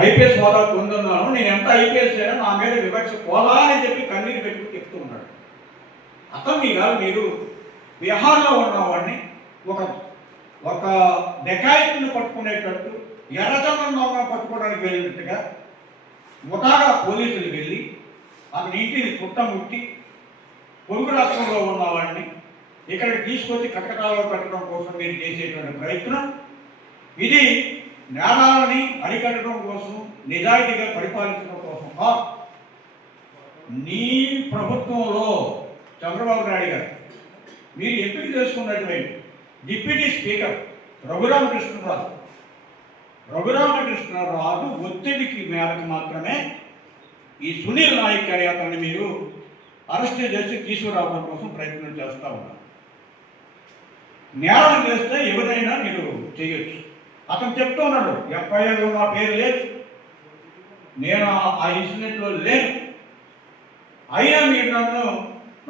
IPS హోదా పొందున్నాను, నేను ఎంత ఐపీఎస్ అయినా నా మీద వివక్ష పోదా అని చెప్పి కన్నీరు పెట్టుకుని చెప్తూ ఉన్నాడు. అతను మీరు బీహార్లో ఉన్నవాడిని ఒక ఒక డెకాయిట్ని పట్టుకునేటట్టు ఎర్రచందనం దొంగ పట్టుకోవడానికి వెళ్ళినట్టుగా ముఠాగా పోలీసులు వెళ్ళి అతని ఇంటిని చుట్టముట్టి పొరుగు రాష్ట్రంలో ఉన్నవాడిని ఇక్కడికి తీసుకొచ్చి కటకటాల్లో పెట్టడం కోసం మీరు చేసేటువంటి ప్రయత్నం ఇది నేరాలని అరికట్టడం కోసం, నిజాయితీగా పరిపాలించడం కోసం కాదు. నీ ప్రభుత్వంలో చంద్రబాబు నాయుడు గారు మీరు ఎంపిక చేసుకున్నటువంటి డిప్యూటీ స్పీకర్ రఘురామకృష్ణరాజు ఒత్తిడికి మేరకు మాత్రమే ఈ సునీల్ నాయక్ అనే అతన్ని మీరు అరెస్ట్ చేసి తీసుకురావడం కోసం ప్రయత్నం చేస్తూ ఉన్నారు. నేరం చేస్తే ఎవరైనా మీరు చేయొచ్చు. అతను చెప్తూ ఉన్నాడు, ఎఫ్ఐఆర్లో నా పేరు లేదు, నేను ఆ ఇన్సిడెంట్లో లేను, అయినా మీరు నన్ను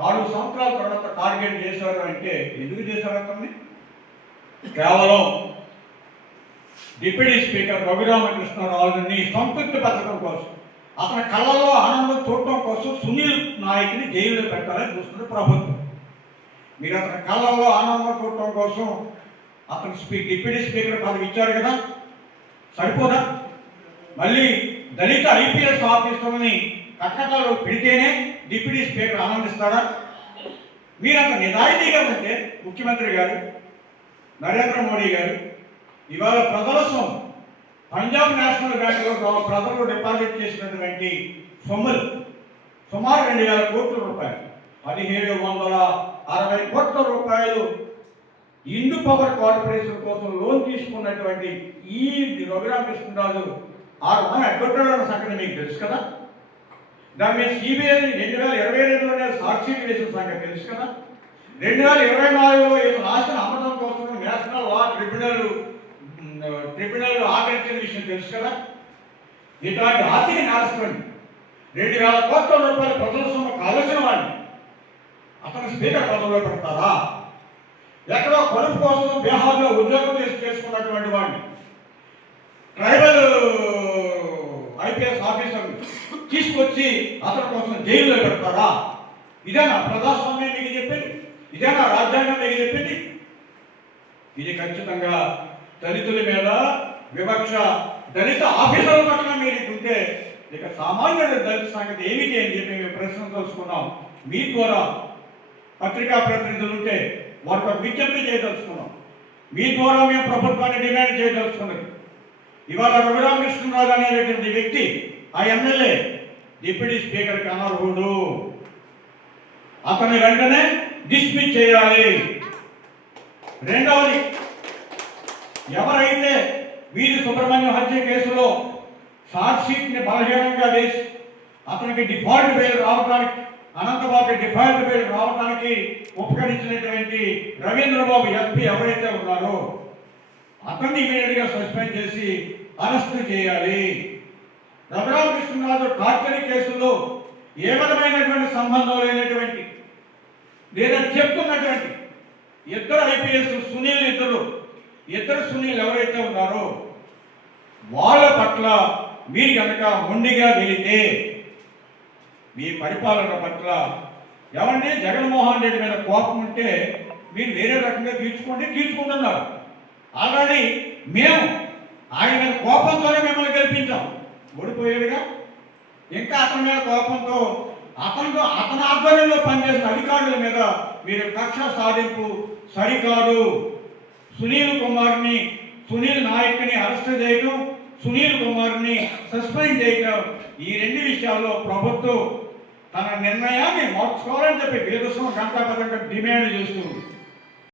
4 సంవత్సరాల తర్వాత టార్గెట్ చేశారు అంటే ఎందుకు చేశారు? అతన్ని కేవలం డిప్యూటీ స్పీకర్ రఘురామకృష్ణరాజుని సంతృప్తి పరచడం కోసం, అతని కళ్ళల్లో ఆనందం చూడటం కోసం సునీల్ నాయక్ని జైల్లో పెట్టాలని చూస్తున్న ప్రభుత్వం. మీరు అతని కళ్ళల్లో ఆనందం చూడటం కోసం అతను డిప్యూటీ స్పీకర్ పదవి ఇచ్చారు కదా, సరిపోదా? మళ్ళీ దళిత ఐపీఎస్ ఆఫీసర్ని కట్టడాలో పెడితేనే డిప్యూటీ స్పీకర్ ఆనందిస్తారా? మీరు అంత నిజాయితీగా ఉంటే ముఖ్యమంత్రి గారు నరేంద్ర మోడీ గారు ఇవాళ ప్రజల సొమ్ము పంజాబ్ నేషనల్ బ్యాంకులో ప్రజలు డిపాజిట్ చేసినటువంటి సొమ్ములు సుమారు 2,000 కోట్ల రూపాయలు, 1,760 కోట్ల రూపాయలు ఇండు పవర్ కార్పొరేషన్ కోసం లోన్ తీసుకున్నటువంటి ఈ రఘురామకృష్ణరాజు ఆ రుణం ఎగ్గొట్టాడన్న సంగతి మీకు తెలుసు కదా. దాని మీద సిబిఐ 2022లోనే సాక్షిలు వేసిన సంగతి తెలుసు కదా. 2024లో ఏదో రాష్ట్రం అమృతం కోసం నేషనల్ లా ట్రిబ్యునల్ ఆకరించిన విషయం తెలుసు కదా. ఇట్లాంటి ఆర్థిక నేరస్తుని 2,000 కోట్ల రూపాయల ప్రజల సొమ్ము కావలసిన వాడిని అతను స్పీకర్ పదవిలో పెడతారా? ఎక్కడో కడుపు కోసం బీహార్లో ఉద్యోగం చేసుకున్నటువంటి వాడిని ట్రైబల్ ఐపీఎస్ ఆఫీసర్ తీసుకొచ్చి అతని కోసం జైల్లో పెడతారా? ఇదేనా ప్రజాస్వామ్యం మీకు చెప్పింది? ఇదేనా రాజ్యాంగం మీకు చెప్పింది? ఇది ఖచ్చితంగా దళితుల మీద వివక్ష, దళిత ఆఫీసర్ల పట్ల మీరు ఉంటే ఇక సామాన్య దళిత సంగతి ఏమిటి అని చెప్పి మేము ప్రశ్న తెలుసుకున్నాం. మీ ద్వారా పత్రికా ప్రతినిధులు ఉంటే వారికి విజ్ఞప్తి చేయదలుచుకున్నాం. మీ ద్వారా మేము ప్రభుత్వాన్ని డిమాండ్ చేయదలుచుకున్నది. ఇవాళ రఘురామకృష్ణరాజు అనేటువంటి వ్యక్తి ఆ ఎమ్మెల్యే డిప్యూటీ స్పీకర్కి అనర్హుడు. అతని వెంటనే డిస్మిస్ చేయాలి. రెండవది, ఎవరైతే వీరి సుబ్రహ్మణ్యం హత్య కేసులో షార్ట్ షీట్ని బలహీనంగా వేసి అతనికి డిఫాల్ట్ బెయిల్ రావడానికి, అనంతబాబుకి డిఫాల్ట్ బెయిల్ రావడానికి ఉపకరించినటువంటి రవీంద్రబాబు ఎస్పీ ఎవరైతే ఉన్నారో అతన్ని ఇమీడియట్గా సస్పెండ్ చేసి అరెస్టు చేయాలి. రఘురామకృష్ణరాజు టార్చరీ కేసులో ఏ విధమైనటువంటి సంబంధం లేనటువంటి లేదా చెప్తున్నటువంటి ఇద్దరు ఐపీఎస్ ఇద్దరు సునీల్ ఎవరైతే ఉన్నారో వాళ్ళ పట్ల మీరు కనుక మొండిగా వెళితే మీ పరిపాలన పట్ల ఏమంటే జగన్మోహన్ రెడ్డి మీద కోపం ఉంటే మీరు వేరే రకంగా తీర్చుకుంటున్నారు. ఆల్రెడీ మేము ఆయన మీద కోపంతోనే మిమ్మల్ని గెలిపించాం, ఓడిపోయాడుగా. ఇంకా అతని మీద కోపంతో అతని ఆధ్వర్యంలో పనిచేసిన అధికారుల మీద మీరు కక్ష సాధింపు సరికాదు. సునీల్ నాయక్ని అరెస్ట్ చేయడం, సునీల్ కుమార్ని సస్పెండ్ చేయడం, ఈ 2 విషయాల్లో ప్రభుత్వం తన నిర్ణయాన్ని మార్చుకోవాలని చెప్పి వేదస్వం గంటాపదంగా డిమాండ్ చేస్తుంది.